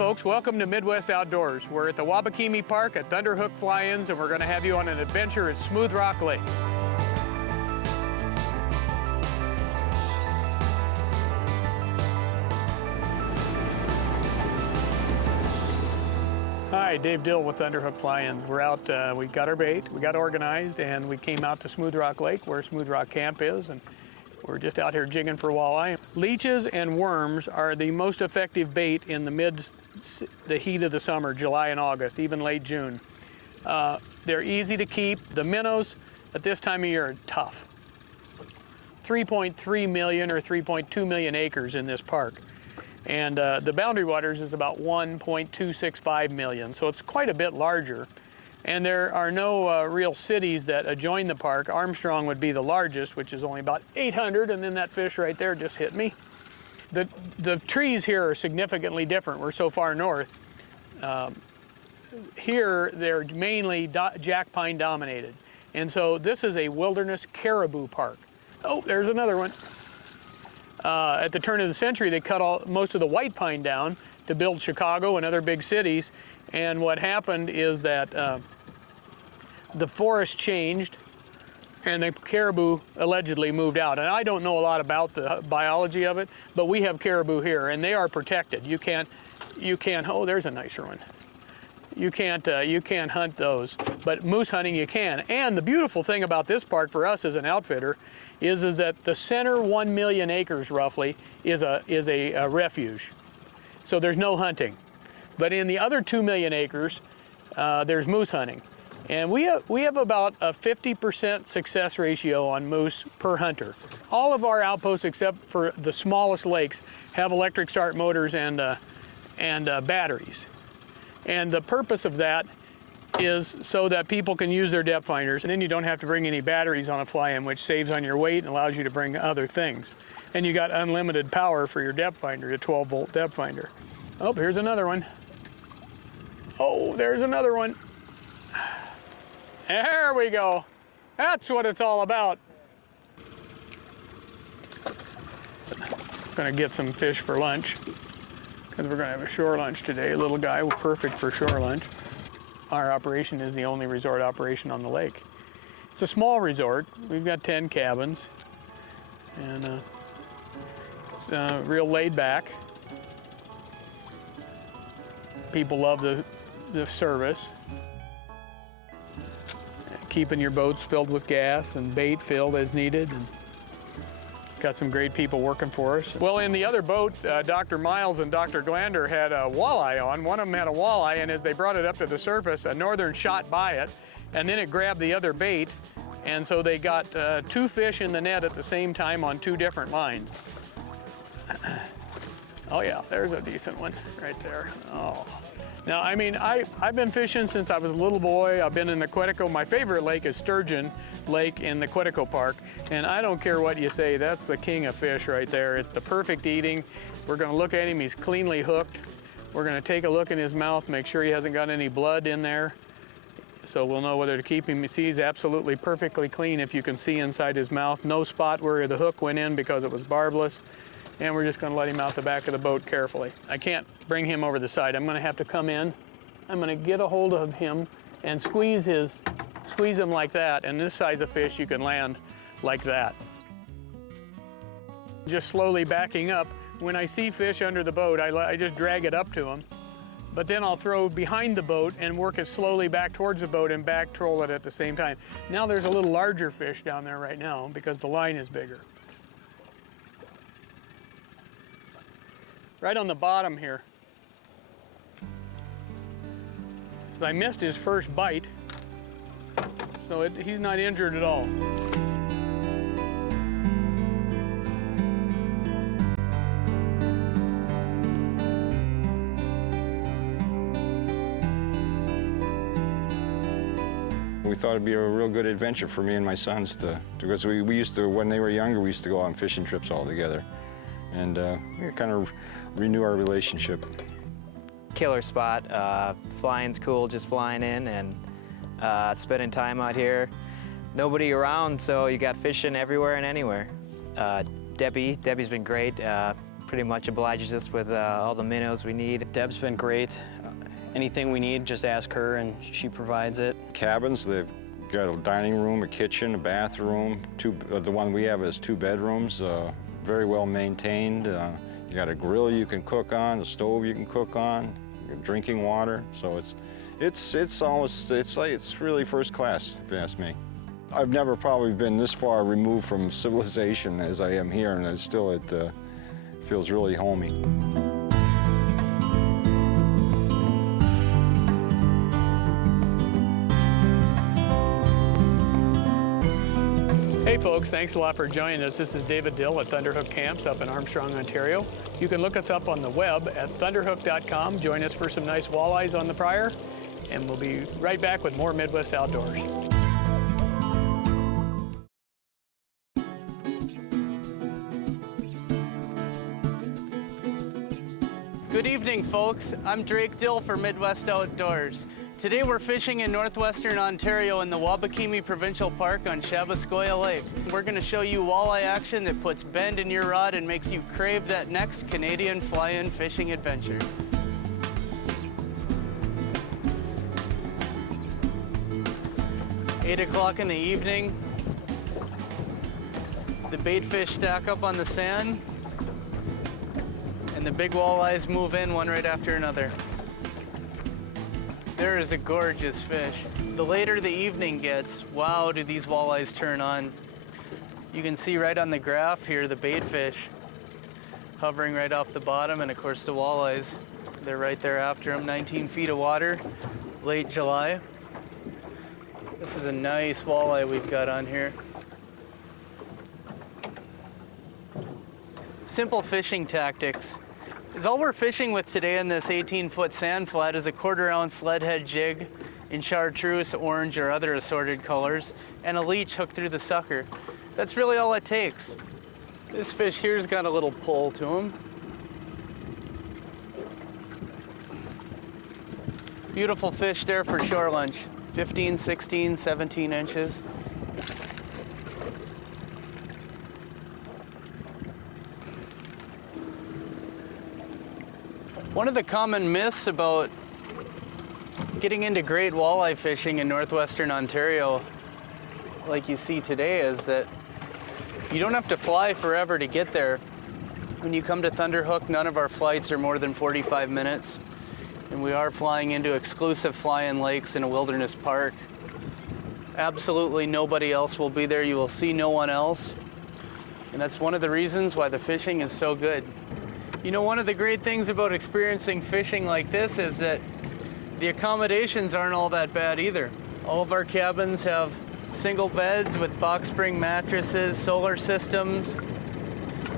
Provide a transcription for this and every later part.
folks, welcome to Midwest Outdoors. We're at the Wabakimi Park at Thunderhook Fly-Ins, and we're going to have you on an adventure at Smooth Rock Lake. Hi, Dave Dill with Thunderhook Fly-Ins. We're out, we got our bait, we got organized, and we came out to Smooth Rock Lake where Smooth Rock Camp is, and we're just out here jigging for walleye. Leeches and worms are the most effective bait in the heat of the summer, July and August, even late June. They're easy to keep. The minnows at this time of year are tough. 3.3 million or 3.2 million acres in this park. And the boundary waters is about 1.265 million, so it's quite a bit larger. And there are no real cities that adjoin the park. Armstrong would be the largest, which is only about 800, and then that fish right there just hit me. The trees here are significantly different. We're so far north. Here, they're mainly jack pine dominated. And so this is a wilderness caribou park. Oh, there's another one. At the turn of the century, they cut most of the white pine down to build Chicago and other big cities. And what happened is that the forest changed and the caribou allegedly moved out. And I don't know a lot about the biology of it, but we have caribou here and they are protected. You can't, oh, there's a nicer one. You can't hunt those, but moose hunting you can. And the beautiful thing about this park for us as an outfitter is that the center 1 million acres roughly is a refuge. So there's no hunting. But in the other 2 million acres, there's moose hunting. And we have about a 50% success ratio on moose per hunter. All of our outposts, except for the smallest lakes, have electric start motors and batteries. And the purpose of that is so that people can use their depth finders, and then you don't have to bring any batteries on a fly-in, which saves on your weight and allows you to bring other things. And you got unlimited power for your depth finder, a 12-volt depth finder. Oh, here's another one. Oh, there's another one. There we go. That's what it's all about. Gonna get some fish for lunch because we're gonna have a shore lunch today. A little guy, perfect for shore lunch. Our operation is the only resort operation on the lake. It's a small resort. We've got 10 cabins, and it's real laid back. People love the service. Keeping your boats filled with gas and bait filled as needed. And got some great people working for us. Well, in the other boat, Dr. Miles and Dr. Glander had a walleye on. One of them had a walleye, and as they brought it up to the surface, a northern shot by it, and then it grabbed the other bait, and so they got 2 fish in the net at the same time on 2 different lines. Oh yeah, there's a decent one right there. Oh. Now, I mean, I've been fishing since I was a little boy. I've been in the Quetico. My favorite lake is Sturgeon Lake in the Quetico Park. And I don't care what you say, that's the king of fish right there. It's the perfect eating. We're gonna look at him, he's cleanly hooked. We're gonna take a look in his mouth, make sure he hasn't got any blood in there. So we'll know whether to keep him. See, he's absolutely perfectly clean if you can see inside his mouth. No spot where the hook went in because it was barbless. And we're just gonna let him out the back of the boat carefully. I can't bring him over the side. I'm gonna have to come in. I'm gonna get a hold of him and squeeze him like that. And this size of fish you can land like that. Just slowly backing up. When I see fish under the boat, I just drag it up to him. But then I'll throw behind the boat and work it slowly back towards the boat and back troll it at the same time. Now there's a little larger fish down there right now because the line is bigger. Right on the bottom here. I missed his first bite, so he's not injured at all. We thought it'd be a real good adventure for me and my sons because we used to, when they were younger, we used to go on fishing trips all together. And we kind of renew our relationship. Killer spot. Flying's cool, just flying in and spending time out here. Nobody around, so you got fishing everywhere and anywhere. Debbie's been great. pretty much obliges us with all the minnows we need. Deb's been great. Anything we need, just ask her and she provides it. Cabins, they've got a dining room, a kitchen, a bathroom. The one we have is 2 bedrooms, very well maintained. You got a grill you can cook on, a stove you can cook on, drinking water. So it's really first class, if you ask me. I've never probably been this far removed from civilization as I am here, and it feels really homey. Hey folks, thanks a lot for joining us. This is David Dill at Thunderhook Camps up in Armstrong, Ontario. You can look us up on the web at thunderhook.com. Join us for some nice walleyes on the Pryor, and we'll be right back with more Midwest Outdoors. Good evening, folks. I'm Drake Dill for Midwest Outdoors. Today we're fishing in northwestern Ontario in the Wabakimi Provincial Park on Shabascoya Lake. We're going to show you walleye action that puts bend in your rod and makes you crave that next Canadian fly-in fishing adventure. Eight o'clock in the evening. The bait fish stack up on the sand, and the big walleyes move in one right after another. There is a gorgeous fish. The later the evening gets, wow, do these walleyes turn on. You can see right on the graph here the bait fish hovering right off the bottom, and of course the walleyes, they're right there after them. 19 feet of water, late July. This is a nice walleye we've got on here. Simple fishing tactics. All we're fishing with today in this 18-foot sand flat is a 1/4 ounce lead head jig in chartreuse, orange, or other assorted colors, and a leech hooked through the sucker. That's really all it takes. This fish here's got a little pull to him. Beautiful fish there for shore lunch. 15, 16, 17 inches. One of the common myths about getting into great walleye fishing in northwestern Ontario, like you see today, is that you don't have to fly forever to get there. When you come to Thunderhook, none of our flights are more than 45 minutes, and we are flying into exclusive fly-in lakes in a wilderness park. Absolutely nobody else will be there. You will see no one else, and that's one of the reasons why the fishing is so good. You know, one of the great things about experiencing fishing like this is that the accommodations aren't all that bad either. All of our cabins have single beds with box spring mattresses, solar systems,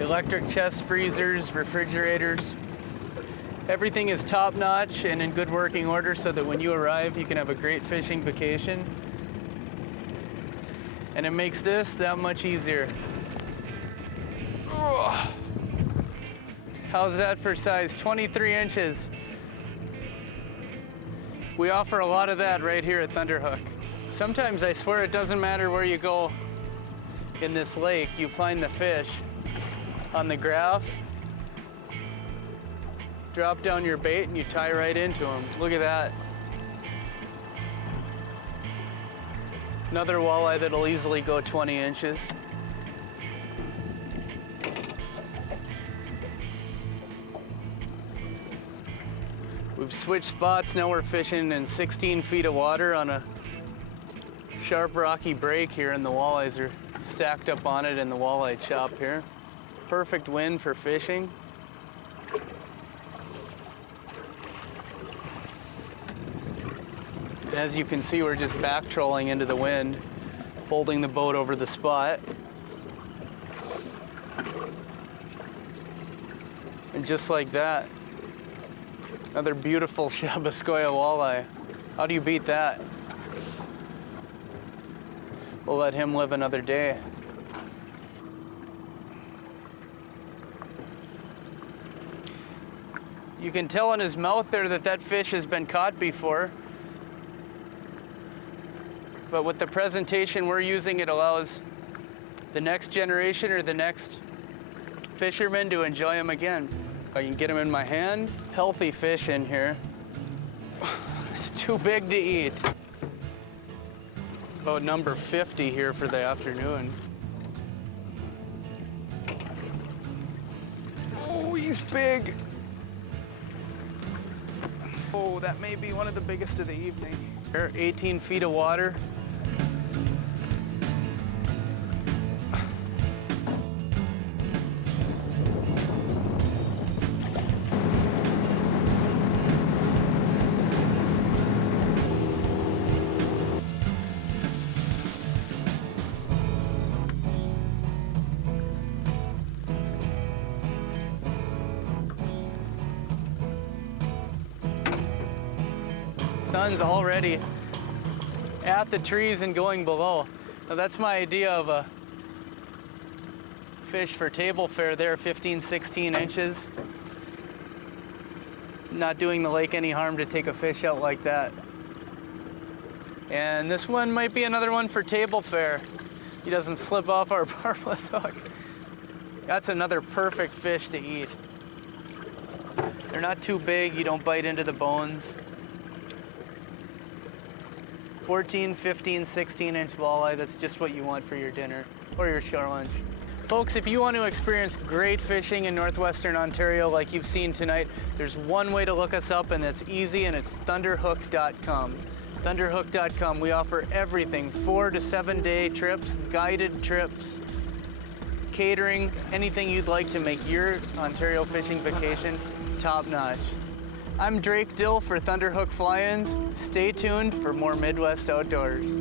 electric chest freezers, refrigerators. Everything is top-notch and in good working order so that when you arrive, you can have a great fishing vacation. And it makes this that much easier. Ugh. How's that for size? 23 inches. We offer a lot of that right here at Thunderhook. Sometimes I swear it doesn't matter where you go in this lake, you find the fish on the graph, drop down your bait and you tie right into them. Look at that. Another walleye that'll easily go 20 inches. We've switched spots, now we're fishing in 16 feet of water on a sharp rocky break here, and the walleyes are stacked up on it in the walleye chop here. Perfect wind for fishing. And as you can see, we're just back trolling into the wind, holding the boat over the spot. And just like that, another beautiful Shabascoya walleye. How do you beat that? We'll let him live another day. You can tell in his mouth there that that fish has been caught before. But with the presentation we're using, it allows the next generation or the next fishermen to enjoy them again. I can get them in my hand. Healthy fish in here. It's too big to eat. About number 50 here for the afternoon. Oh, he's big. Oh, that may be one of the biggest of the evening. Here, 18 feet of water. Sun's already at the trees and going below. Now that's my idea of a fish for table fare there, 15, 16 inches. It's not doing the lake any harm to take a fish out like that. And this one might be another one for table fare. He doesn't slip off our barbless hook. That's another perfect fish to eat. They're not too big, you don't bite into the bones. 14, 15, 16-inch walleye, that's just what you want for your dinner or your shore lunch. Folks, if you want to experience great fishing in northwestern Ontario like you've seen tonight, there's one way to look us up, and it's easy, and it's thunderhook.com. Thunderhook.com, we offer everything, 4 to 7 day trips, guided trips, catering, anything you'd like to make your Ontario fishing vacation top-notch. I'm Drake Dill for Thunderhook Fly-Ins. Stay tuned for more Midwest Outdoors.